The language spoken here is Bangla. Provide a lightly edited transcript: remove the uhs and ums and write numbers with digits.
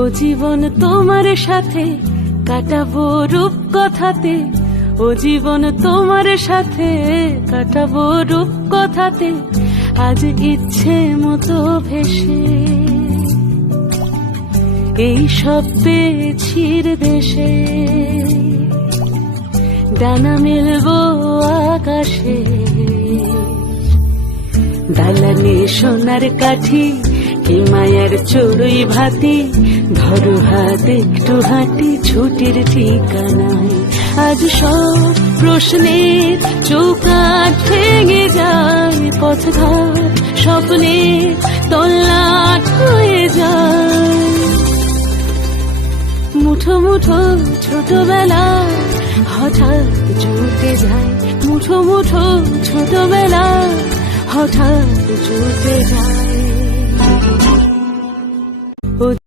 ও জীবন তোমার সাথে কাটাবো রূপ কথাতে, ও জীবন তোমার সাথে কাটাবো রূপ কথাতে, আজ ইচ্ছে মতো ভেসে এই সব পেয়েছির দেশে। ডানা মেলবো আকাশে, দালানে সোনার কাঠি, কি মায়ার চড়ুই ভাতি, ধরো হাত একটু হাঁটি ছুটির ঠিকানায়। আজ সব প্রশ্নের চৌকাঠ ভেঙে যায়, পথঘাট স্বপ্নে তল্লাট হয়ে যায়। মুঠো মুঠো ছোটবেলা হঠাৎ জুটে যায়, মুঠো মুঠো ছোটবেলা হঠাৎ জুটে যায়।